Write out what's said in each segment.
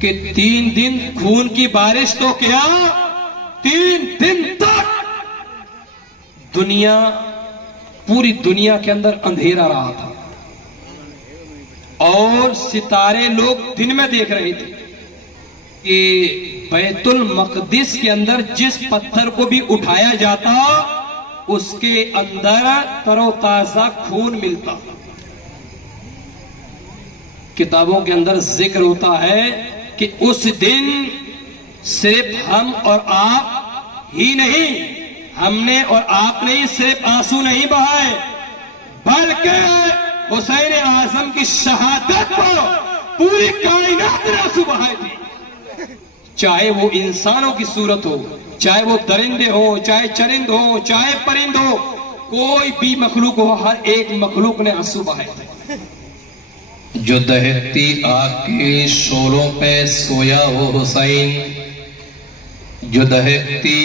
کہ 3 دن خون کی بارش تو کیا، 3 دن تک پوری دنیا کے اندر اندھیرا رہا تھا، اور ستارے لوگ دن میں دیکھ رہے تھے کہ بیت المقدس کے اندر جس پتھر کو بھی اٹھایا جاتا اس کے اندر تر و تازہ خون ملتا۔ کتابوں کے اندر ذکر ہوتا ہے کہ اس دن صرف ہم اور آپ ہی نہیں، ہم نے اور آپ نے صرف آنسو نہیں بہائے، بلکہ حسین اعظم کی شہادت کو پوری کائنات نے آنسو بہائے تھے، چاہے وہ انسانوں کی صورت ہو، چاہے وہ درندے ہو، چاہے چرند ہو، چاہے پرند ہو، کوئی بھی مخلوق ہو، ہر ایک مخلوق نے آنسو بہائے تھے۔ جو دہتی آگ کے شعلوں پہ سویا وہ حسین، جو دہتی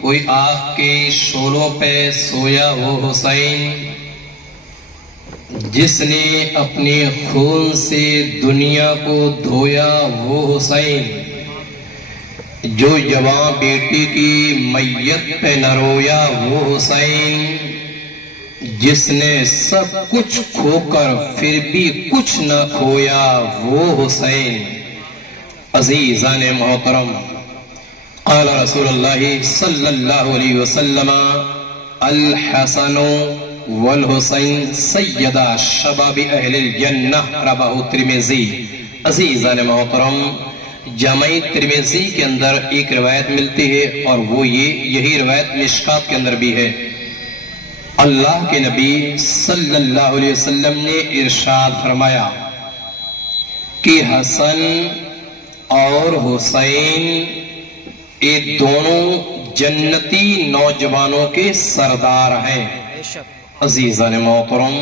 کوئی آگ کے شعلوں پہ سویا وہ حسین، جس نے اپنے خون سے دنیا کو دھویا وہ حسین، جو جوان بیٹی کی میت پہ نہ رویا وہ حسین، جس نے سب کچھ کھو کر پھر بھی کچھ نہ کھویا وہ حسین۔ عزیزان محترم، قال رسول اللہ صلی اللہ علیہ وسلم الحسن والحسین سیدہ شباب اہل الجنہ، رواہ ترمذی۔ عزیزان محترم، جامع ترمذی کے اندر ایک روایت ملتی ہے، اور وہ یہی روایت مشکات کے اندر بھی ہے۔ اللہ کے نبی صلی اللہ علیہ وسلم نے ارشاد فرمایا کہ حسن اور حسین یہ دونوں جنتی نوجوانوں کے سردار ہیں۔ عزیزان محترم،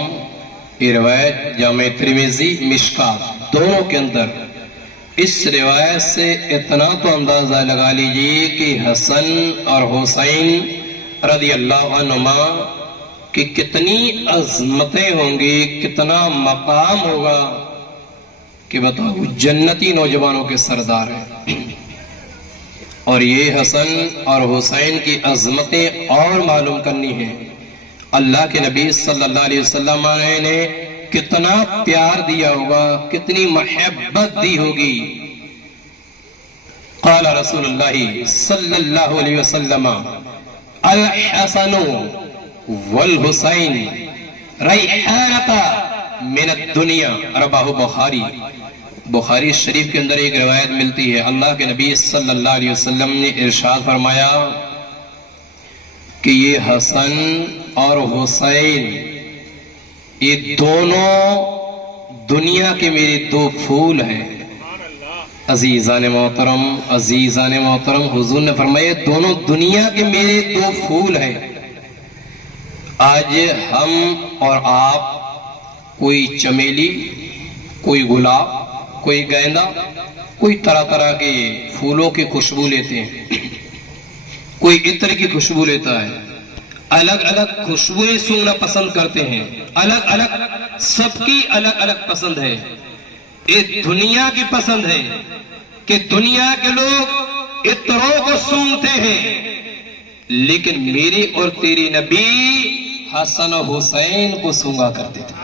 یہ روایت جامع ترمذی مشکات دونوں کے اندر، اس روایت سے اتنا تو اندازہ لگا لیجئے کہ حسن اور حسین رضی اللہ عنہما کہ کتنی عظمتیں ہوں گی، کتنا مقام ہوگا کہ بتاؤ جنتی نوجوانوں کے سردار ہیں۔ اور یہ حسن اور حسین کی عظمتیں اور معلوم کرنی ہیں۔ اللہ کے نبی صلی اللہ علیہ وسلم نے کتنا پیار دیا ہوگا، کتنی محبت دی ہوگی۔ قال رسول اللہ صلی اللہ علیہ وسلم الحسن والحسین ریحانۃ من الدنیا، رواہ بخاری۔ بخاری شریف کے اندر ایک روایت ملتی ہے، اللہ کے نبی صلی اللہ علیہ وسلم نے ارشاد فرمایا کہ یہ حسن اور حسین یہ دونوں دنیا کے میرے 2 پھول ہیں۔ عزیزان محترم، حضور نے فرمایا دونوں دنیا کے میرے 2 پھول ہیں۔ آج ہم اور آپ کوئی چمیلی، کوئی گلاب، کوئی گیندا، کوئی طرح طرح کے پھولوں کی خوشبو لیتے ہیں، کوئی عطر کی خوشبو لیتا ہے، الگ الگ خوشبوئیں سونگنا پسند کرتے ہیں، الگ الگ، سب کی الگ الگ پسند ہے۔ یہ دنیا کی پسند ہے کہ دنیا کے لوگ عطروں کو سونگتے ہیں، لیکن میری اور تیری نبی حسن و حسین کو سونگا کرتے تھے،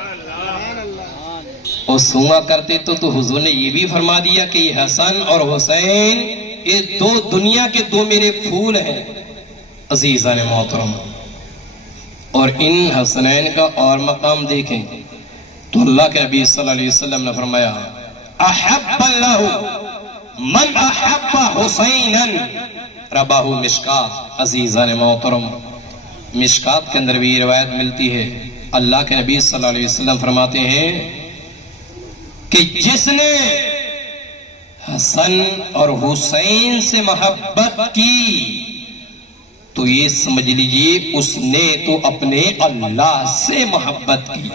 اور سونگا کرتے تو حضور نے یہ بھی فرما دیا کہ یہ حسن اور حسین یہ 2 دنیا کے 2 میرے پھول ہیں۔ عزیزان محترم، اور ان حسنین کا اور مقام دیکھیں تو اللہ کے نبی صلی اللہ علیہ وسلم نے فرمایا احب اللہ من احب حسینا، رواہ مشکات۔ عزیزان محترم، مشکات کے اندر بھی روایت ملتی ہے، اللہ کے نبی صلی اللہ علیہ وسلم فرماتے ہیں کہ جس نے حسن اور حسین سے محبت کی تو یہ سمجھ لیجئے اس نے تو اپنے اللہ سے محبت کی۔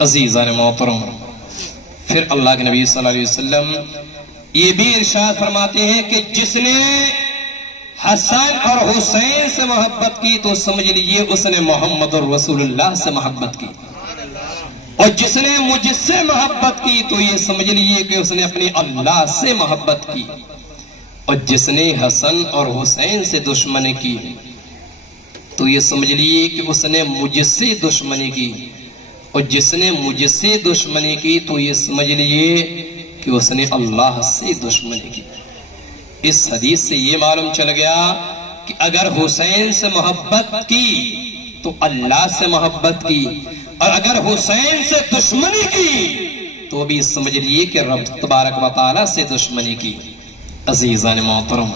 عزیزان محترم، پھر اللہ کے نبی صلی اللہ علیہ وسلم یہ بھی ارشاد فرماتے ہیں کہ جس نے حسن اور حسین سے محبت کی تو سمجھ لیجئے اس نے محمد رسول اللہ سے محبت کی۔ اور جس نے مجھ سے محبت کی تو یہ سمجھ لیجیے کہ اس نے اپنے اللہ سے محبت کی، اور جس نے حسن اور حسین سے دشمنی کی تو یہ سمجھ لیجیے کہ اس نے مجھ سے دشمنی کی، اور جس نے مجھ سے دشمنی کی تو یہ سمجھ لیجیے کہ اس نے اللہ سے دشمنی کی۔ اس حدیث سے یہ معلوم چل گیا کہ اگر حسین سے محبت کی تو اللہ سے محبت کی، اور اگر حسین سے دشمنی کی تو بھی سمجھ لیے کہ رب تبارک و تعالی سے دشمنی کی۔ عزیزان محترم،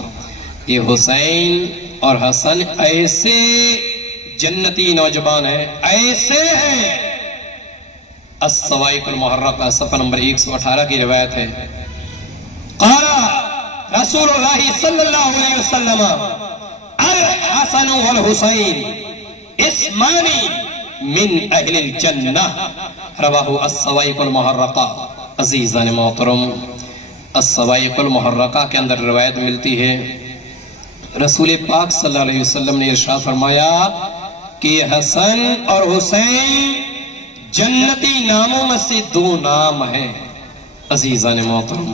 یہ حسین اور حسن ایسے جنتی نوجوان ہیں، ایسے ہیں۔ الصواعق المحرقہ صفحہ نمبر 118 کی روایت ہے، قال رسول اللہ صلی اللہ علیہ وسلم الحسن والحسین اسمان من اہل الجنہ، رواہ الصواعق المحرقہ۔ عزیزان محترم، الصواعق المحرقہ کے اندر روایت ملتی ہے، رسول پاک صلی اللہ علیہ وسلم نے ارشاد فرمایا کہ حسن اور حسین جنتی ناموں میں سے دو نام ہیں۔ عزیزان محترم،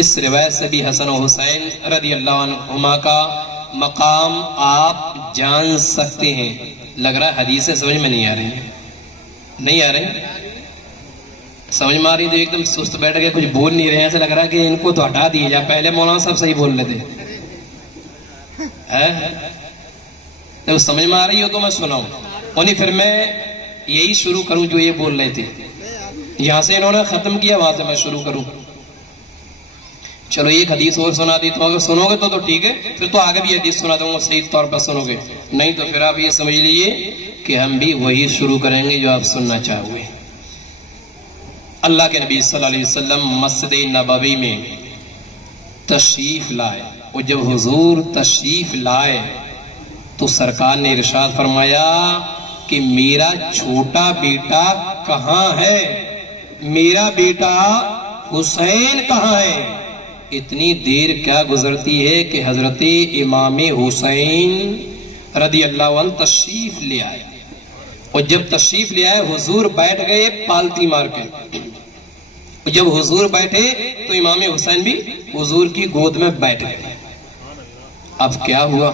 اس روایت سے بھی حسن و حسین رضی اللہ عنہما کا مقام آپ جان سکتے ہیں۔ لگ رہا ہے حدیثیں سمجھ میں نہیں آ رہی ہیں، نہیں آ رہے سمجھ میں آ رہی تو ایک دم سست بیٹھ گئے، کچھ بول نہیں رہے ہیں، ایسا لگ رہا ہے کہ ان کو تو ہٹا دیے جائے، پہلے مولانا صاحب صحیح بول لیتے ہیں۔ سمجھ میں آ رہی ہو تو میں سناؤں، اور نہیں پھر میں یہی شروع کروں جو یہ بول رہے تھے، یہاں سے انہوں نے ختم کیا، وہاں سے میں شروع کروں۔ چلو ایک حدیث اور سنا دی، تو اگر سنو گے تو ٹھیک ہے، پھر تو آگے بھی حدیث سنا دوں گا، صحیح طور پر سنو گے، نہیں تو پھر آپ یہ سمجھ لیجیے کہ ہم بھی وہی شروع کریں گے جو آپ سننا چاہو گے۔ اللہ کے نبی صلی اللہ علیہ وسلم مسجد نبوی میں تشریف لائے، اور جب حضور تشریف لائے تو سرکار نے ارشاد فرمایا کہ میرا چھوٹا بیٹا کہاں ہے، میرا بیٹا حسین کہاں ہے؟ اتنی دیر کیا گزرتی ہے کہ حضرت امام حسین رضی اللہ عنہ تشریف لے آئے، اور جب تشریف لے آئے حضور بیٹھ گئے پالتی مار کے، جب حضور بیٹھے تو امام حسین بھی حضور کی گود میں بیٹھ گئے۔ اب کیا ہوا،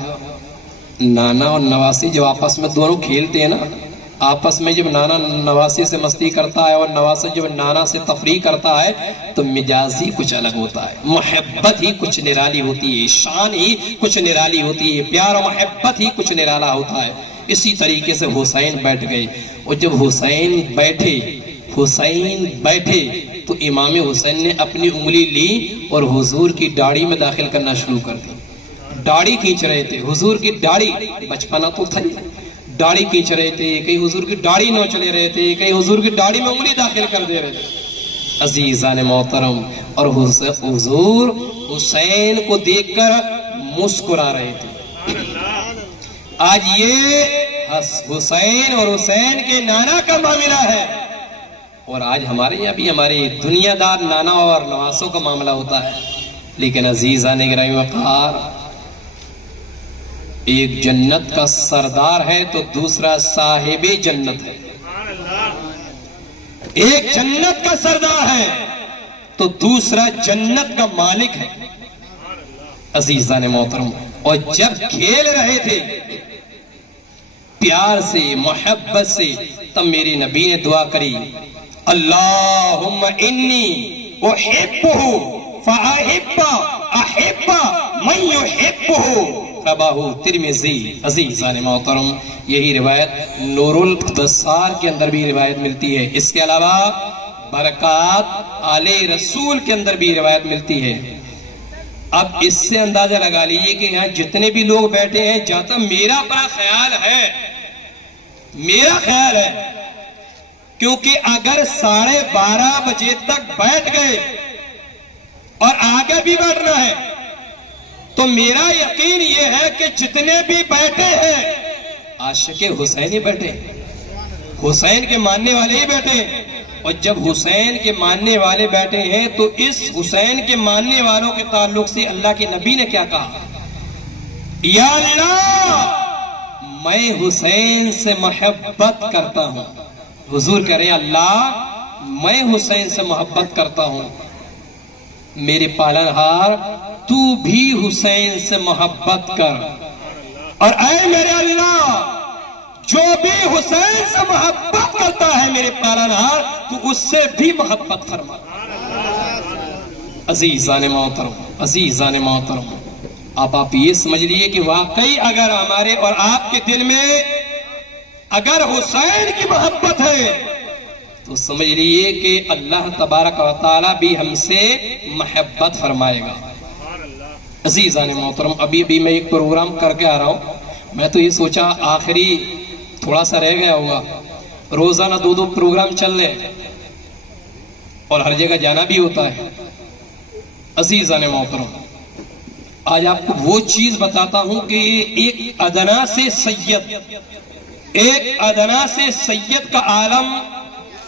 نانا اور نواسی جو آپس میں دونوں کھیلتے ہیں نا، آپس میں جب نانا نواسی سے مستی کرتا ہے اور نواسی جب نانا سے تفریح کرتا ہے تو مزاج ہی کچھ الگ ہوتا ہے، محبت ہی کچھ نرالی ہوتی ہے، شان ہی کچھ نرالی ہوتی ہے، پیار و محبت ہی کچھ نرالا ہوتا ہے۔ اسی طریقے سے حسین بیٹھ گئے، اور جب حسین بیٹھے تو امام حسین نے اپنی انگلی لی اور حضور کی داڑھی میں داخل کرنا شروع کر دی۔ داڑھی کھینچ رہے تھے، حضور کی داڑھی، بچپنا تو تھا، داڑھی کھینچ رہے تھے، کہیں حضور کی داڑھی نوچ لے رہے تھے، کہیں حضور کی داڑھی میں انگلی داخل کر دے رہے تھے۔ عزیزان محترم، اور حضور حسین کو دیکھ کر مسکرا رہے تھے۔ آج یہ حسین اور حسین کے نانا کا معاملہ ہے، اور آج ہمارے یہاں بھی ہمارے دنیا دار نانا اور نواسوں کا معاملہ ہوتا ہے۔ لیکن عزیزان گرامی وقار، ایک جنت کا سردار ہے تو دوسرا صاحب جنت ہے، ایک جنت کا سردار ہے تو دوسرا جنت کا مالک ہے۔ عزیزان محترم، اور جب کھیل رہے تھے پیار سے محبت سے، تب میرے نبی نے دعا کری، اللہم انی احبہ فاحب من یحبہ، رواہ ترمذی۔ عزیزان محترم، یہی روایت نور البصار کے اندر بھی روایت ملتی ہے، اس کے علاوہ برکات آل رسول کے اندر بھی روایت ملتی ہے۔ اب اس سے اندازہ لگا لیجئے کہ یہاں جتنے بھی لوگ بیٹھے ہیں، جہاں تک میرا بڑا خیال ہے، میرا خیال ہے، کیونکہ اگر 12:30 بجے تک بیٹھ گئے اور آگے بھی بیٹھنا ہے تو میرا یقین یہ ہے کہ جتنے بھی بیٹھے ہیں عاشق حسین ہی بیٹھے، حسین کے ماننے والے ہی بیٹھے، اور جب حسین کے ماننے والے بیٹھے ہیں تو اس حسین کے ماننے والوں کے تعلق سے اللہ کے نبی نے کیا کہا، یا اللہ میں حسین سے محبت کرتا ہوں، حضور کہہ رہے ہیں اللہ میں حسین سے محبت کرتا ہوں، میرے پالنہار تو بھی حسین سے محبت کر، اور اے میرے اللہ جو بھی حسین سے محبت کرتا ہے میرے پالنہار تو اس سے بھی محبت فرما۔ عزیزان محترم، عزیزان محترم، اب آپ یہ سمجھ لیے کہ واقعی اگر ہمارے اور آپ کے دل میں اگر حسین کی محبت ہے تو سمجھ لیے کہ اللہ تبارک و تعالی بھی ہم سے محبت فرمائے گا۔ عزیزان محترم، ابھی میں ایک پروگرام کر کے آ رہا ہوں، میں تو یہ سوچا آخری تھوڑا سا رہ گیا ہوگا، روزانہ 2 پروگرام چل رہے اور ہر جگہ جانا بھی ہوتا ہے۔ عزیزان محترم، آج آپ کو وہ چیز بتاتا ہوں کہ ایک ادنا سے سید کا عالم،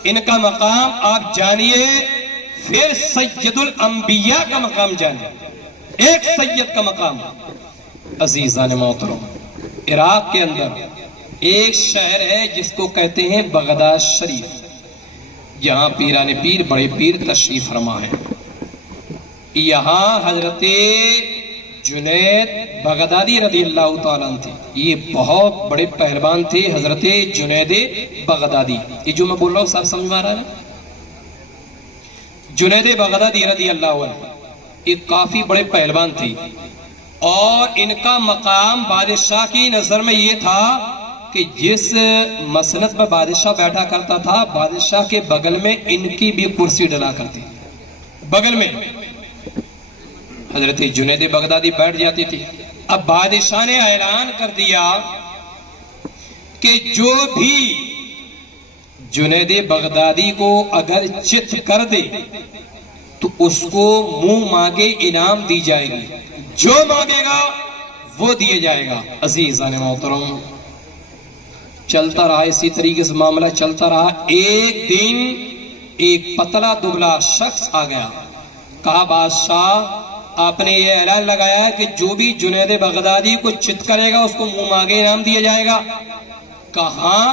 ان کا مقام آپ جانیے، پھر سید الانبیاء کا مقام جانیے، ایک سید کا مقام۔ عزیزان محترم، عراق کے اندر ایک شہر ہے جس کو کہتے ہیں بغداد شریف، جہاں پیران پیر بڑے پیر تشریف فرما ہے۔ یہاں حضرت جنید بغدادی رضی اللہ تعالیٰ عنہ تھے، یہ بہت بڑے پہلوان تھے حضرت جنید بغدادی۔ یہ جو میں بول رہا ہوں صاحب سمجھ میں آ رہا ہے نا؟ جنید بغدادی رضی اللہ عنہ یہ کافی بڑے پہلوان تھے، اور ان کا مقام بادشاہ کی نظر میں یہ تھا کہ جس مسند پر بادشاہ بیٹھا کرتا تھا، بادشاہ کے بغل میں ان کی بھی کرسی ڈلا کرتی، بغل میں حضرت جنید بغدادی بیٹھ جاتی تھی۔ اب بادشاہ نے اعلان کر دیا کہ جو بھی جنید بغدادی کو اگر چت کر دے تو اس کو منہ مانگے انعام دی جائے گی، جو مانگے گا وہ دیے جائے گا۔ عزیزان محترم، چلتا رہا اسی طریقے سے معاملہ چلتا رہا۔ ایک دن ایک پتلا دبلا شخص آ گیا، کہا بادشاہ آپ نے یہ اعلان لگایا کہ جو بھی جنید بغدادی کو چت کرے گا اس کو منہ مانگے انعام دیا جائے گا۔ کہاں؟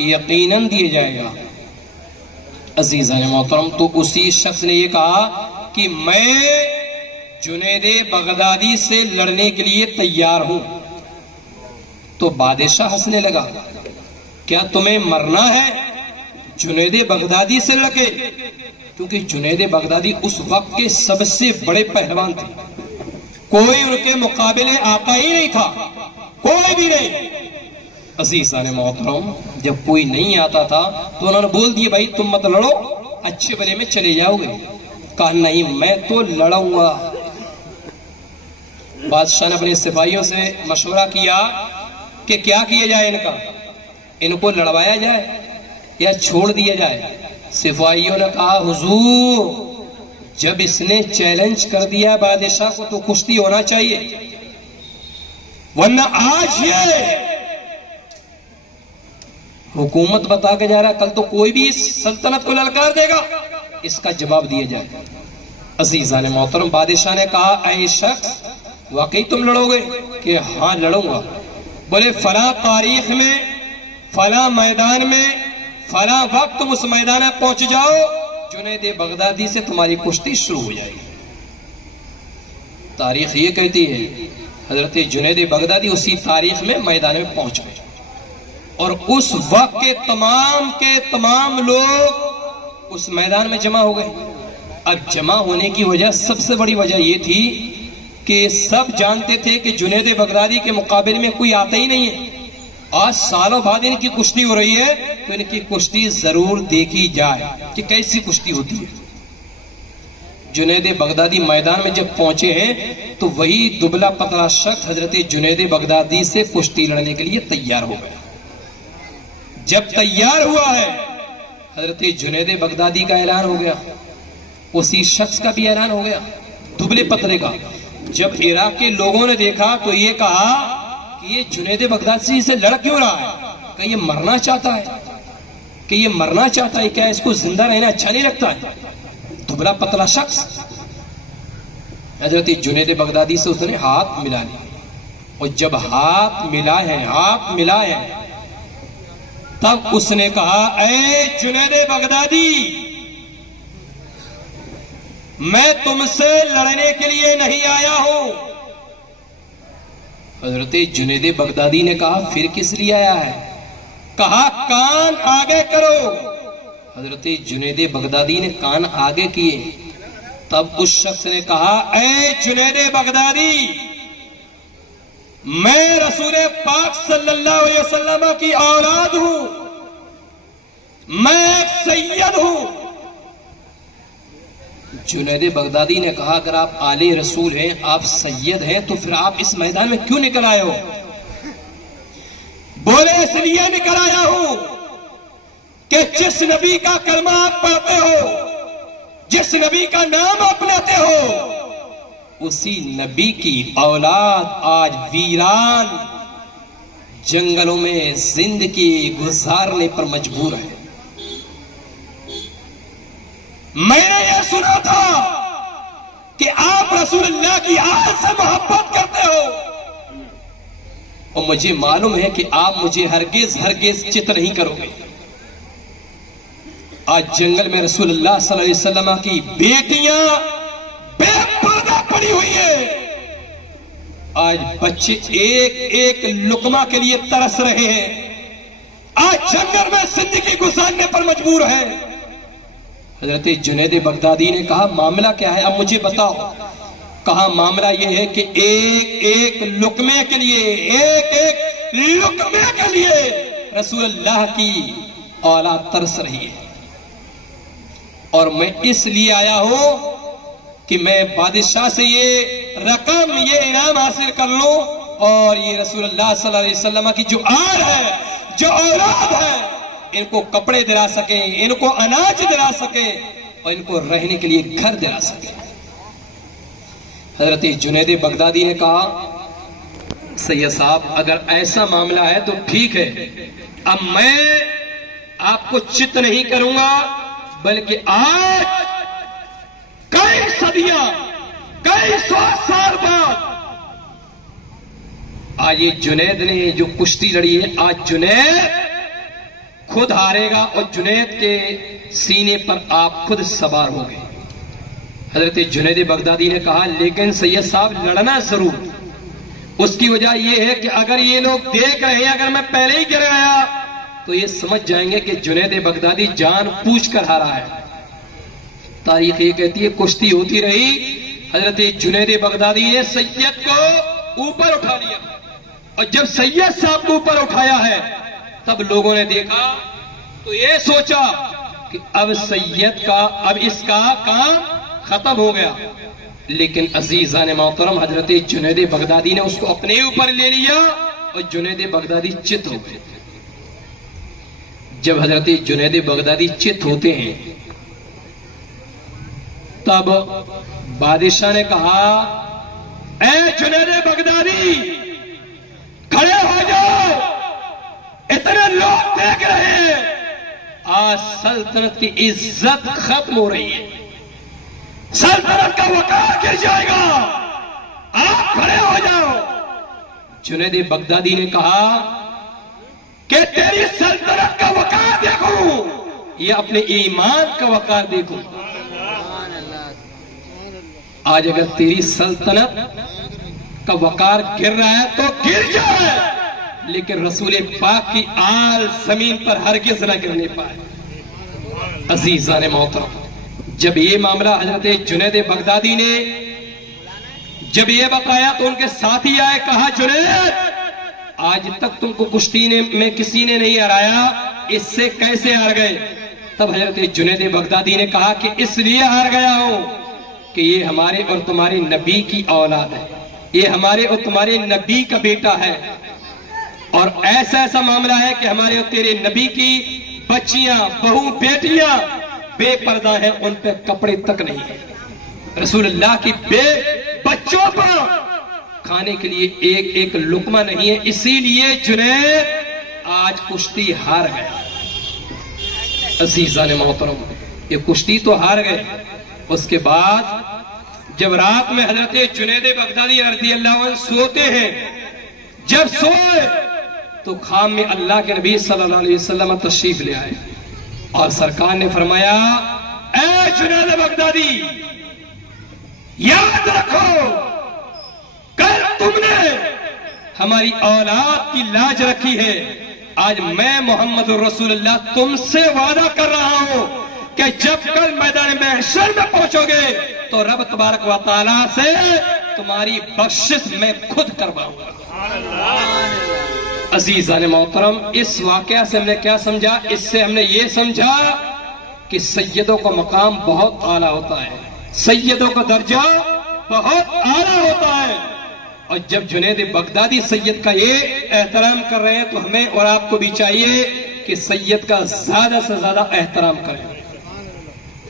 یقیناً دیا جائے گا۔ عزیزان محترم، تو اسی شخص نے یہ کہا کہ میں جنید بغدادی سے لڑنے کے لیے تیار ہوں۔ تو بادشاہ ہنسنے لگا، کیا تمہیں مرنا ہے؟ جنید بغدادی سے لڑے، کیونکہ جنید بغدادی اس وقت کے سب سے بڑے پہلوان تھے، کوئی ان کے مقابلے آقا ہی نہیں تھا، کوئی بھی نہیں۔ عزیزان محترم، جب کوئی نہیں آتا تھا تو انہوں نے بول دیا بھائی تم مت لڑو، اچھے بھلے میں چلے جاؤ گے۔ کہا نہیں میں تو لڑوں گا۔ بادشاہ نے اپنے سپاہیوں سے مشورہ کیا کہ کیا کیا جائے، ان کو لڑوایا جائے یا چھوڑ دیا جائے۔ سپاہیوں نے کہا حضور جب اس نے چیلنج کر دیا بادشاہ کو تو کشتی ہونا چاہیے، ورنہ آج یہ حکومت بتا کے جا رہا ہے، کل تو کوئی بھی اس سلطنت کو للکار دے گا، اس کا جواب دیا جائے۔ عزیزان محترم، بادشاہ نے کہا اے شخص واقعی تم لڑو گے؟ کہ ہاں لڑوں گا۔ بولے فلاں تاریخ میں فلاں میدان میں فلاں وقت تم اس میدان میں پہنچ جاؤ، جنید بغدادی سے تمہاری کشتی شروع ہو جائے گی۔ تاریخ یہ کہتی ہے حضرت جنید بغدادی اسی تاریخ میں میدان میں پہنچ گئے، اور اس وقت کے تمام لوگ اس میدان میں جمع ہو گئے۔ اب جمع ہونے کی وجہ سب سے بڑی وجہ یہ تھی کہ سب جانتے تھے کہ جنید بغدادی کے مقابلے میں کوئی آتا ہی نہیں ہے، آج سالوں بعد ان کی کشتی ہو رہی ہے تو ان کی کشتی ضرور دیکھی جائے کہ کیسی کشتی ہوتی ہے۔ جنید بغدادی میدان میں جب پہنچے ہیں تو وہی دبلا پتلا شخص حضرت جنید بغدادی سے کشتی لڑنے کے لیے تیار ہو گیا۔ جب تیار ہوا ہے حضرت جنید بغدادی کا اعلان ہو گیا، اسی شخص کا بھی اعلان ہو گیا، دبلے پتلے کا۔ جب عراق کے لوگوں نے دیکھا تو یہ کہا کہ یہ جنید بغدادی سے لڑ کیوں رہا ہے؟ کہ یہ مرنا چاہتا ہے، کیا اس کو زندہ رہنا اچھا نہیں لگتا ہے؟ دبلا پتلا شخص حضرت جنید بغدادی سے اس نے ہاتھ ملا لیا، اور جب ہاتھ ملا ہے تب اس نے کہا اے جنید بغدادی، میں تم سے لڑنے کے لیے نہیں آیا ہوں۔ حضرت جنید بغدادی نے کہا پھر کس لیے آیا ہے؟ کہا کان آگے کرو۔ حضرت جنید بغدادی نے کان آگے کیے۔ تب اس شخص نے کہا اے جنید بغدادی، میں رسول پاک صلی اللہ علیہ وسلم کی اولاد ہوں، میں ایک سید ہوں۔ جنید بغدادی نے کہا اگر آپ آل رسول ہیں، آپ سید ہیں، تو پھر آپ اس میدان میں کیوں نکل آئے ہو؟ بولے اس لیے نکل آیا ہوں کہ جس نبی کا کلمہ آپ پڑھتے ہو، جس نبی کا نام آپ لیتے ہو، اسی نبی کی اولاد آج ویران جنگلوں میں زندگی گزارنے پر مجبور ہے۔ میں نے یہ سنا تھا کہ آپ رسول اللہ کی آل سے محبت کرتے ہو، اور مجھے معلوم ہے کہ آپ مجھے ہرگز چت نہیں کرو گے۔ آج جنگل میں رسول اللہ صلی اللہ علیہ وسلم کی بیٹیاں بے پردہ پڑی ہوئی ہیں، آج بچے ایک ایک لقمہ کے لیے ترس رہے ہیں، آج جنگل میں زندگی گزارنے پر مجبور ہے۔ حضرت جنید بغدادی نے کہا معاملہ کیا ہے، اب مجھے بتاؤ۔ کہا معاملہ یہ ہے کہ ایک ایک لقمے کے لیے رسول اللہ کی اولاد ترس رہی ہے، اور میں اس لیے آیا ہوں کہ میں بادشاہ سے یہ رقم، یہ انعام حاصل کر لوں، اور یہ رسول اللہ صلی اللہ علیہ وسلم کی جو آل ہے، جو اولاد ہے، ان کو کپڑے دلا سکیں، ان کو اناج دلا سکیں، اور ان کو رہنے کے لیے گھر دلا سکیں۔ حضرت جنید بغدادی نے کہا سید صاحب اگر ایسا معاملہ ہے تو ٹھیک ہے، اب میں آپ کو چت نہیں کروں گا، بلکہ آج کئی صدیاں، کئی سو سال بعد آج یہ جنید نے جو کشتی لڑی ہے، آج جنید خود ہارے گا، اور جنید کے سینے پر آپ خود سوار ہو گئے۔ حضرت جنید بغدادی نے کہا لیکن سید صاحب لڑنا ضرور، اس کی وجہ یہ ہے کہ اگر یہ لوگ دیکھ رہے ہیں، اگر میں پہلے ہی گر گیا تو یہ سمجھ جائیں گے کہ جنید بغدادی جان پوچھ کر ہارا ہے۔ تاریخ یہ کہتی ہے کشتی ہوتی رہی، حضرت جنید بغدادی نے سید کو اوپر اٹھا لیا، اور جب سید صاحب کو اوپر اٹھایا ہے تب لوگوں نے دیکھا تو یہ سوچا کہ اب سید کا، اب اس کا کام ختم ہو گیا، لیکن عزیزان محترم حضرت جنید بغدادی نے اس کو اپنے اوپر لے لیا، اور جنید بغدادی چت ہو گئے۔ جب حضرت جنید بغدادی چت ہوتے ہیں تب بادشاہ نے کہا اے جنید بغدادی کھڑے ہو جاؤ، اتنے لوگ دیکھ رہے ہیں، آج سلطنت کی عزت ختم ہو رہی ہے، سلطنت کا وقار گر جائے گا، آپ کھڑے ہو جاؤ۔ جنید بغدادی نے کہا کہ تیری سلطنت کا وقار دیکھوں یا اپنے ایمان کا وقار دیکھوں؟ آج اگر تیری سلطنت کا وقار گر رہا ہے تو گر جائے، لیکن رسول پاک کی آل زمین پر ہرگز نہ گرنے پائے۔ عزیزان محترم جب یہ معاملہ حضرت جنید بغدادی نے جب یہ بتایا تو ان کے ساتھی آئے، کہا جنید آج تک تم کو کشتی میں کسی نے نہیں ہرایا، اس سے کیسے ہار گئے؟ تب حضرت جنید بغدادی نے کہا کہ اس لیے ہار گیا ہوں کہ یہ ہمارے اور تمہارے نبی کی اولاد ہے، یہ ہمارے اور تمہارے نبی کا بیٹا ہے، اور ایسا معاملہ ہے کہ ہمارے اور تیرے نبی کی بچیاں، بہو، بیٹیاں بے پردہ ہیں، ان پہ کپڑے تک نہیں ہیں، رسول اللہ کی بچوں پر کھانے کے لیے ایک ایک لقمہ نہیں ہے، اسی لیے جنید آج کشتی ہار گیا۔ عزیزان محترم یہ کشتی تو ہار گئے، اس کے بعد جب رات میں حضرت جنید بغدادی رضی اللہ عنہ سوتے ہیں، جب سوئے تو خام میں اللہ کے نبی صلی اللہ علیہ وسلم تشریف لے آئے اور سرکار نے فرمایا اے جنید بغدادی یاد رکھو کل تم نے ہماری اولاد کی لاج رکھی ہے، آج میں محمد رسول اللہ تم سے وعدہ کر رہا ہوں کہ جب کل میدان محشر میں پہنچو گے تو رب تبارک و تعالیٰ سے تمہاری بخشش میں خود کرواؤں گا۔ عزیزان محترم، اس واقعہ سے ہم نے کیا سمجھا؟ اس سے ہم نے یہ سمجھا کہ سیدوں کا مقام بہت اعلیٰ ہوتا ہے، سیدوں کا درجہ بہت اعلیٰ ہوتا ہے، اور جب جنید بغدادی سید کا یہ احترام کر رہے ہیں تو ہمیں اور آپ کو بھی چاہیے کہ سید کا زیادہ سے زیادہ احترام کریں۔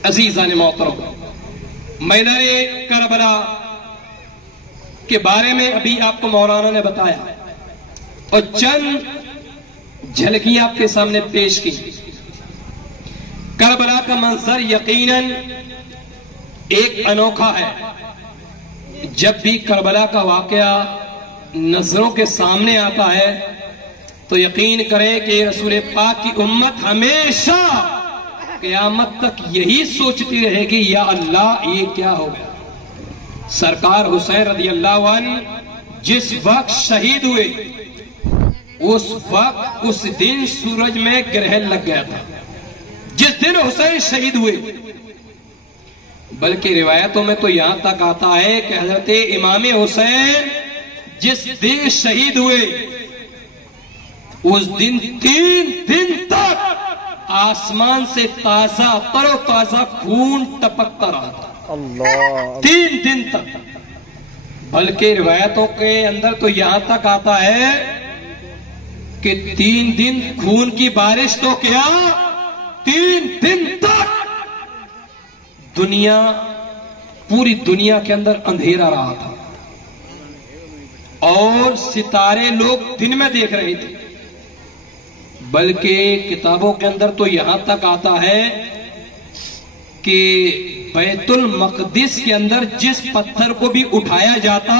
عزیزان محترم، میدان کربلا کے بارے میں ابھی آپ کو مولانا نے بتایا اور چند جھلکیاں آپ کے سامنے پیش کی۔ کربلا کا منظر یقیناً ایک انوکھا ہے۔ جب بھی کربلا کا واقعہ نظروں کے سامنے آتا ہے تو یقین کریں کہ رسول پاک کی امت ہمیشہ قیامت تک یہی سوچتی رہے گی یا اللہ یہ کیا ہو گیا۔ سرکار حسین رضی اللہ عنہ جس وقت شہید ہوئے اس وقت اس دن سورج میں گرہن لگ گیا تھا، جس دن حسین شہید ہوئے۔ بلکہ روایتوں میں تو یہاں تک آتا ہے کہ حضرت امام حسین جس دن شہید ہوئے اس دن 3 دن تک آسمان سے تازہ تر و تازہ خون ٹپکتا رہا تھا، 3 دن تک۔ بلکہ روایتوں کے اندر تو یہاں تک آتا ہے کہ 3 دن خون کی بارش تو کیا، 3 دن تک دنیا، پوری دنیا کے اندر اندھیرا رہا تھا اور ستارے لوگ دن میں دیکھ رہے تھے۔ بلکہ کتابوں کے اندر تو یہاں تک آتا ہے کہ بیت المقدس کے اندر جس پتھر کو بھی اٹھایا جاتا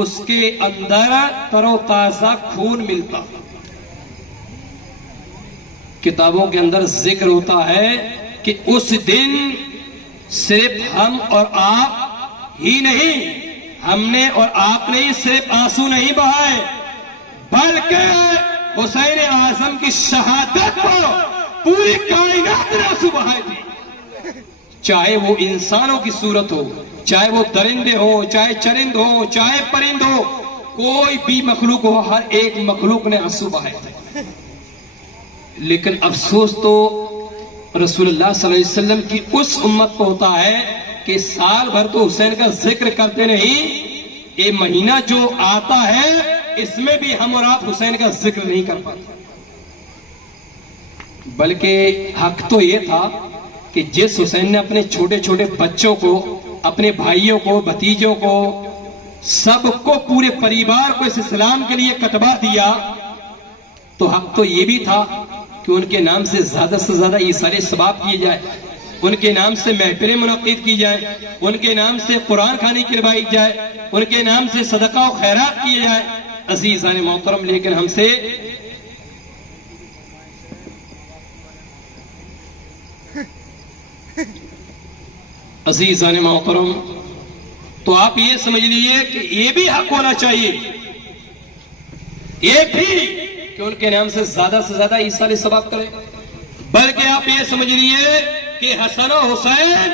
اس کے اندر تر و تازہ خون ملتا۔ کتابوں کے اندر ذکر ہوتا ہے کہ اس دن صرف ہم اور آپ ہی نہیں، ہم نے اور آپ نے صرف آنسو نہیں بہائے، بلکہ حسین اعظم کی شہادت کو پوری کائنات نے آنسو بہائے تھے۔ چاہے وہ انسانوں کی صورت ہو، چاہے وہ درندے ہو، چاہے چرند ہو، چاہے پرند ہو، کوئی بھی مخلوق ہو، ہر ایک مخلوق نے آنسو بہائے تھے۔ لیکن افسوس تو رسول اللہ صلی اللہ علیہ وسلم کی اس امت کو ہوتا ہے کہ سال بھر تو حسین کا ذکر کرتے نہیں، یہ مہینہ جو آتا ہے اس میں بھی ہم اور آپ حسین کا ذکر نہیں کر پاتے۔ بلکہ حق تو یہ تھا کہ جس حسین نے اپنے چھوٹے چھوٹے بچوں کو، اپنے بھائیوں کو، بھتیجوں کو، سب کو، پورے پریوار کو اس اسلام کے لیے کتبا دیا، تو حق تو یہ بھی تھا کہ ان کے نام سے زیادہ عیسائی ثواب کیے جائے، ان کے نام سے محفلیں منعقد کی جائیں، ان کے نام سے قرآن خوانی کروائی جائے، ان کے نام سے صدقہ و خیرات کیے جائے۔ عزیزان محترم، لیکن ہم سے عزیزان محترم تو آپ یہ سمجھ لیجئے کہ یہ بھی حق ہونا چاہیے، یہ بھی کہ ان کے نام سے زیادہ عیسائی ثواب کرے۔ بلکہ آپ یہ سمجھ لیجئے کہ حسن و حسین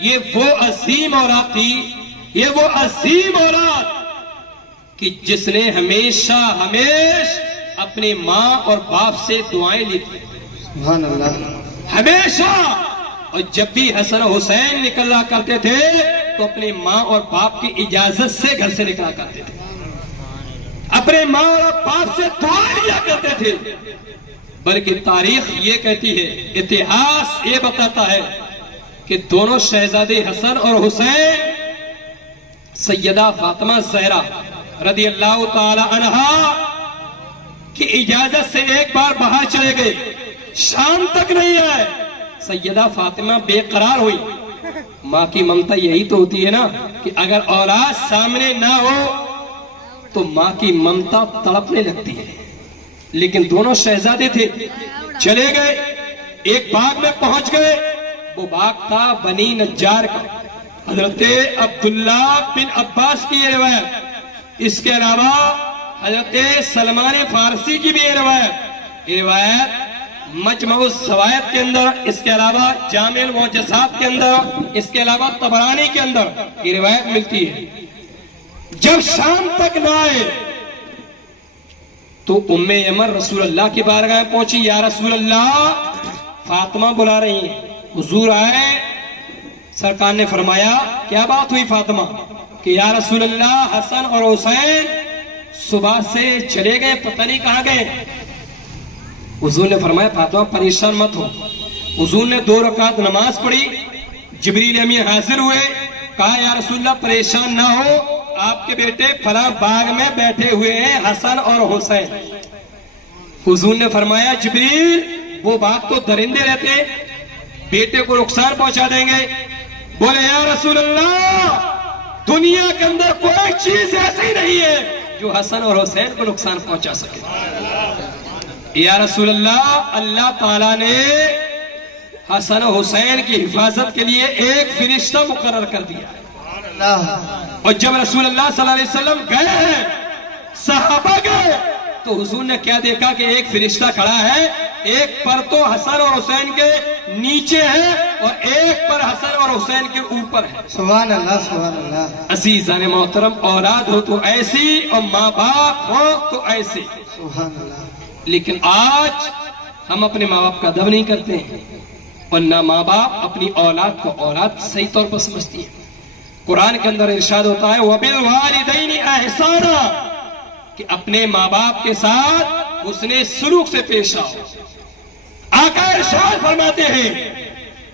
یہ وہ عظیم اولاد تھی، یہ وہ عظیم اولاد کہ جس نے ہمیشہ اپنی ماں اور باپ سے دعائیں لی تھی، سبحان اللہ، ہمیشہ۔ اور جب بھی حسن و حسین نکلا کرتے تھے تو اپنی ماں اور باپ کی اجازت سے گھر سے نکلا کرتے تھے، اپنے ماں اور باپ سے دعا لیا کرتے تھے۔ بلکہ تاریخ یہ کہتی ہے، اتہاس یہ بتاتا ہے کہ دونوں شہزادے حسن اور حسین سیدہ فاطمہ زہرا رضی اللہ تعالی عنہا کی اجازت سے ایک بار باہر چلے گئے، شام تک نہیں آئے۔ سیدہ فاطمہ بے قرار ہوئی۔ ماں کی ممتا یہی تو ہوتی ہے نا کہ اگر اولاد سامنے نہ ہو تو ماں کی ممتا تڑپنے لگتی ہے، لیکن دونوں شہزادے تھے، چلے گئے، ایک باغ میں پہنچ گئے، وہ باغ تھا بنی نجار کا، حضرت عبداللہ بن عباس کی یہ روایت، اس کے علاوہ حضرت سلمان فارسی کی بھی یہ روایت مجمع الزوائد کے اندر، اس کے علاوہ جامع المعجزات کے اندر، اس کے علاوہ طبرانی کے اندر یہ روایت ملتی ہے۔ جب شام تک نہ آئے تو ام یمن رسول اللہ کی بارگاہ میں پہنچی، یا رسول اللہ فاطمہ بلا رہی ہیں۔ حضور آئے، سرکار نے فرمایا کیا بات ہوئی فاطمہ؟ کہ یا رسول اللہ حسن اور حسین صبح سے چلے گئے، پتہ نہیں کہاں گئے۔ حضور نے فرمایا فاطمہ پریشان مت ہو۔ حضور نے 2 رکعت نماز پڑھی، جبریل امین حاضر ہوئے، کہا یا رسول اللہ پریشان نہ ہو، آپ کے بیٹے فلاں باغ میں بیٹھے ہوئے ہیں حسن اور حسین۔ حضور نے فرمایا جبریل وہ باغ تو درندے رہتے ہیں، بیٹے کو نقصان پہنچا دیں گے۔ بولے یا رسول اللہ دنیا کے اندر کوئی چیز ایسی نہیں ہے جو حسن اور حسین کو نقصان پہنچا سکے۔ یا رسول اللہ اللہ تعالیٰ نے حسن و حسین کی حفاظت کے لیے ایک فرشتہ مقرر کر دیا ہے۔ اور جب رسول اللہ صلی اللہ علیہ وسلم گئے ہیں، صحابہ گئے، تو حضور نے کیا دیکھا کہ ایک فرشتہ کھڑا ہے، ایک پر تو حسن اور حسین کے نیچے ہے اور ایک پر حسن اور حسین کے اوپر ہے۔ سبحان اللہ سبحان اللہ۔ عزیزان محترم، اولاد ہو تو ایسی اور ماں باپ ہو تو ایسے، سبحان اللہ۔ لیکن آج ہم اپنے ماں باپ کا ادب نہیں کرتے ہیں، اور نہ ماں باپ اپنی اولاد کو اولاد صحیح طور پر سمجھتی ہے۔ قرآن کے اندر ارشاد ہوتا ہے وَبِالْوَالِدَيْنِ احسانا، کہ اپنے ماں باپ کے ساتھ حسن سلوک سے پیش آؤ۔ آقا ارشاد فرماتے ہیں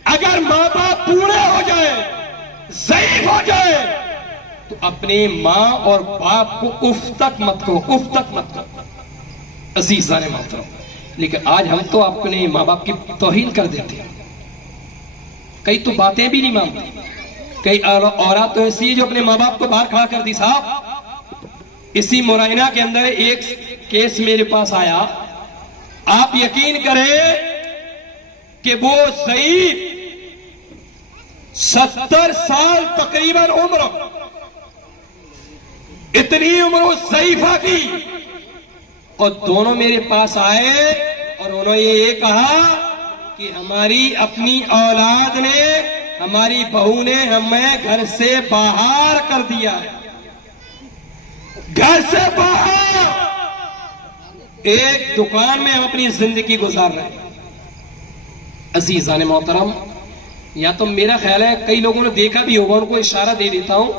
اگر ماں باپ پورے ہو جائے، ضعیف ہو جائے، تو اپنے ماں اور باپ کو اف تک مت کہو، اف تک مت کہو۔ عزیزان محترم، لیکن آج ہم تو اپنے ماں باپ کی توہین کر دیتے ہیں، کئی تو باتیں بھی نہیں مانتے، کئی عورت تو ایسی ہے جو اپنے ماں باپ کو باہر کھڑا کر دی۔ صاحب اسی مرائنہ کے اندر ایک کیس میرے پاس آیا، آپ یقین کریں کہ وہ ضعیف 70 سال تقریباً عمر، اتنی عمر اس ضعیفہ کی، اور دونوں میرے پاس آئے اور انہوں نے یہ کہا کہ ہماری اپنی اولاد نے، ہماری بہو نے ہمیں گھر سے باہر کر دیا ہے، گھر سے باہر۔ ایک دکان میں ہم اپنی زندگی گزار رہے ہیں۔ عزیزان محترم، یا تو میرا خیال ہے کئی لوگوں نے دیکھا بھی ہوگا، ان کو اشارہ دے دیتا ہوں،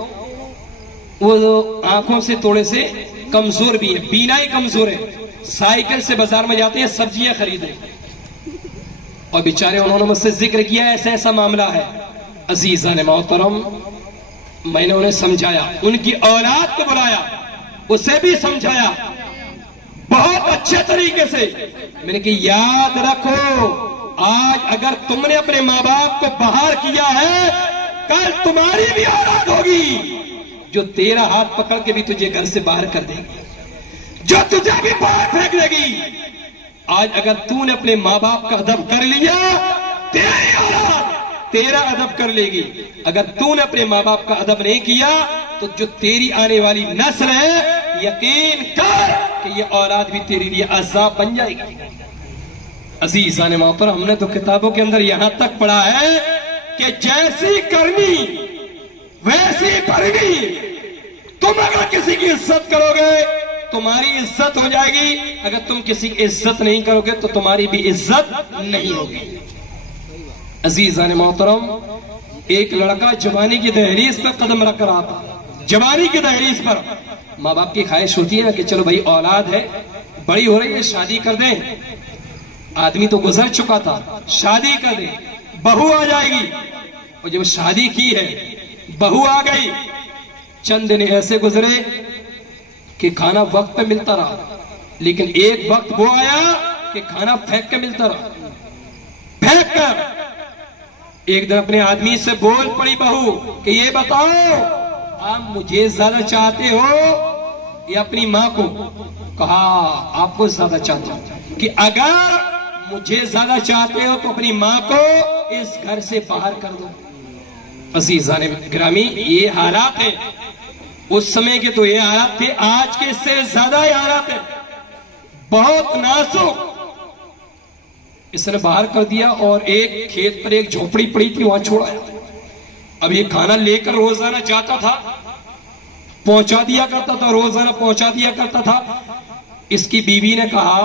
وہ آنکھوں سے تھوڑے سے کمزور بھی ہے، بینا ہی کمزور ہے، سائیکل سے بازار میں جاتے ہیں سبزیاں خریدیں، اور بیچارے انہوں نے مجھ سے ذکر کیا ایسا ایسا معاملہ ہے۔ عزیزان محترم، میں نے انہیں سمجھایا، ان کی اولاد کو بلایا، اسے بھی سمجھایا بہت اچھے طریقے سے۔ میں نے کہا یاد رکھو، آج اگر تم نے اپنے ماں باپ کو باہر کیا ہے، کل تمہاری بھی اولاد ہوگی جو تیرا ہاتھ پکڑ کے بھی تجھے گھر سے باہر کر دے گی، جو تجھے بھی باہر پھینک دے گی۔ آج اگر تو نے اپنے ماں باپ کا ادب کر لیا، تیری اولاد تیرا ادب کر لے گی۔ اگر تو نے اپنے ماں باپ کا ادب نہیں کیا تو جو تیری آنے والی نسل ہے، یقین کر کہ یہ اولاد بھی تیری لیے عذاب بن جائے گی۔ عزیزان محترم، ہم نے تو کتابوں کے اندر یہاں تک پڑھا ہے کہ جیسی کرنی ویسی بھرنی۔ تم اگر کسی کی عزت کرو گے تمہاری عزت ہو جائے گی، اگر تم کسی کی عزت نہیں کرو گے تو تمہاری بھی عزت نہیں ہوگی۔ عزیزان محترم، ایک لڑکا جوانی کی دہلیز پر قدم رکھ رہا تھا، جوانی کی دہلیز پر۔ ماں باپ کی خواہش ہوتی ہے نا کہ چلو بھائی اولاد ہے، بڑی ہو رہی ہے، شادی کر دیں۔ آدمی تو گزر چکا تھا، شادی کر دیں، بہو آ جائے گی۔ اور جب شادی کی ہے، بہو آ گئی، چند دن ایسے گزرے کہ کھانا وقت پہ ملتا رہا، لیکن ایک وقت وہ آیا کہ کھانا پھینک کے ملتا رہا، پھینک کر۔ ایک دن اپنے آدمی سے بول پڑی بہو کہ یہ بتاؤ آپ مجھے زیادہ چاہتے ہو یا اپنی ماں کو؟ کہا آپ کو زیادہ چاہتا ہوں کہ اگر مجھے زیادہ چاہتے ہو تو اپنی ماں کو اس گھر سے باہر کر دو۔ عزیزان گرامی، یہ حالات ہیں اس سمے کے، تو یہ حالات تھے، آج کے اس سے زیادہ یہ حالات ہیں، بہت نازک۔ اس نے باہر کر دیا اور ایک کھیت پر ایک جھوپڑی پڑی تھی، وہاں چھوڑایا۔ اب یہ کھانا لے کر روزانہ جاتا تھا، پہنچا دیا کرتا تھا، روزانہ پہنچا دیا کرتا تھا۔ اس کی بیوی نے کہا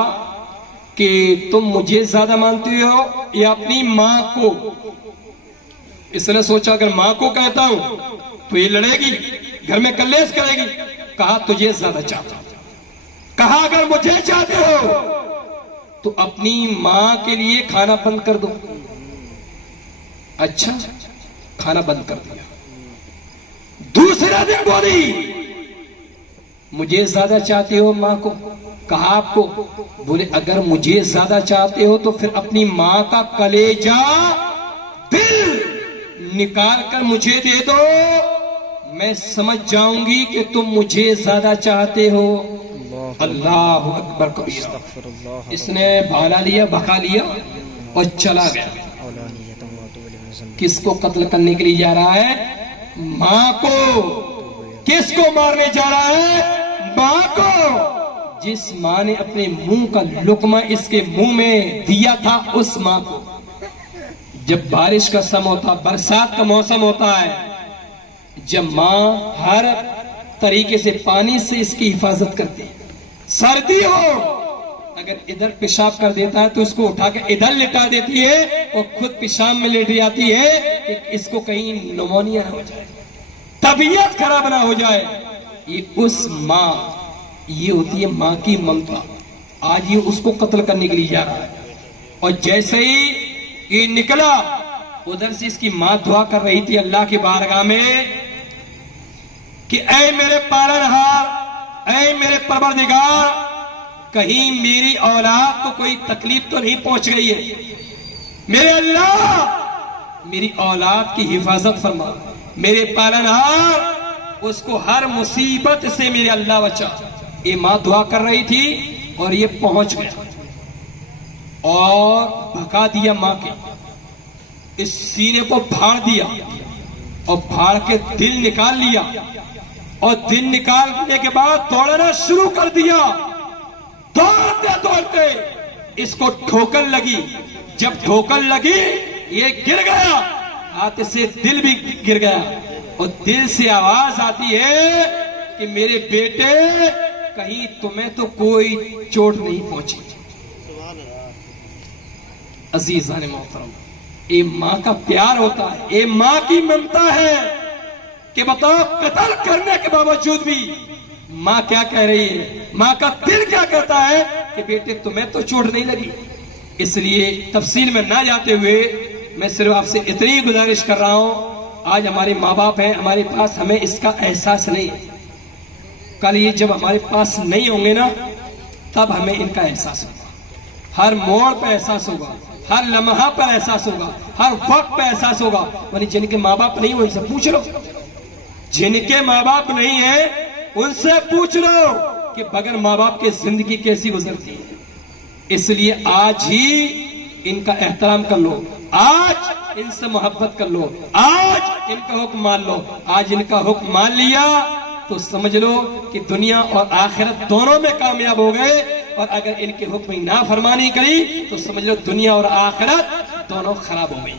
کہ تم مجھے زیادہ مانتے ہو یا اپنی ماں کو؟ اس نے سوچا اگر ماں کو کہتا ہوں تو یہ لڑے گی، گھر میں کلیش کرے گی۔ کہا تجھے زیادہ چاہتا ہوں۔ کہا اگر مجھے چاہتے ہو تو اپنی ماں کے لیے کھانا بند کر دو۔ اچھا، کھانا بند کر دیا۔ دوسرا دن بولی مجھے زیادہ چاہتے ہو ماں کو؟ کہا آپ کو؟ بولے اگر مجھے زیادہ چاہتے ہو تو پھر اپنی ماں کا کلیجہ دل نکال کر مجھے دے دو، میں سمجھ جاؤں گی کہ تم مجھے زیادہ چاہتے ہو۔ اللہ اکبر کبیرہ۔ اس نے بھالا لیا، بھکا لیا اور چلا گیا۔ کس کو قتل کرنے کے لیے جا رہا ہے؟ ماں کو۔ کس کو مارنے جا رہا ہے؟ ماں کو۔ جس ماں نے اپنے منہ کا لقمہ اس کے منہ میں دیا تھا، اس ماں کو۔ جب بارش کا سم ہوتا، برسات کا موسم ہوتا ہے، جب ماں ہر طریقے سے پانی سے اس کی حفاظت کرتی، سردی ہو اگر ادھر پیشاب کر دیتا ہے تو اس کو اٹھا کے ادھر لٹا دیتی ہے اور خود پیشاب میں لیٹ جاتی ہے کہ اس کو کہیں نمونیا نہ ہو جائے، طبیعت خراب نہ ہو جائے۔ یہ اس ماں، یہ ہوتی ہے ماں کی ممتا۔ آج یہ اس کو قتل کرنے کے لیے جا رہا ہے، اور جیسے ہی یہ نکلا ادھر سے اس کی ماں دعا کر رہی تھی اللہ کی بارگاہ میں کہ اے میرے پالنہار، اے میرے پروردگار، کہیں میری اولاد کو کوئی تکلیف تو نہیں پہنچ گئی ہے؟ میرے اللہ میری اولاد کی حفاظت فرما، میرے پالنہار اس کو ہر مصیبت سے میرے اللہ بچا۔ یہ ماں دعا کر رہی تھی اور یہ پہنچ گیا اور بھگا دیا ماں کے، اس سینے کو پھاڑ دیا اور پھاڑ کے دل نکال لیا، اور دل نکالنے کے بعد دوڑنا شروع کر دیا۔ دوڑتے دوڑتے اس کو ٹھوکر لگی، جب ٹھوکر لگی یہ گر گیا، ہاتھ سے دل بھی گر گیا، اور دل سے آواز آتی ہے کہ میرے بیٹے کہیں تمہیں تو کوئی چوٹ نہیں پہنچی۔ عزیزان محترم، یہ ماں کا پیار ہوتا ہے، یہ ماں کی ممتا ہے کہ بتاؤ قتل کرنے کے باوجود بھی ماں کیا کہہ رہی ہے، ماں کا دل کیا کہتا ہے کہ بیٹے تمہیں تو چوٹ نہیں لگی۔ اس لیے تفصیل میں نہ جاتے ہوئے میں صرف آپ سے اتنی گزارش کر رہا ہوں، آج ہمارے ماں باپ ہیں ہمارے پاس، ہمیں اس کا احساس نہیں ہے۔ کل یہ جب ہمارے پاس نہیں ہوں گے نا، تب ہمیں ان کا احساس ہوگا، ہر موڑ پہ احساس ہوگا، ہر لمحہ پر احساس ہوگا، ہر وقت پہ احساس ہوگا۔ یعنی جن کے ماں باپ نہیں، وہ ان سے پوچھ لو، جن کے ماں باپ نہیں ہیں ان سے پوچھ لو کہ بغیر ماں باپ کے زندگی کیسی گزرتی ہے۔ اس لیے آج ہی ان کا احترام کر لو، آج ان سے محبت کر لو، آج ان کا حکم مان لو۔ آج ان کا حکم مان لیا تو سمجھ لو کہ دنیا اور آخرت دونوں میں کامیاب ہو گئے، اور اگر ان کے حکم نافرمانی کری تو سمجھ لو دنیا اور آخرت دونوں خراب ہو گئی۔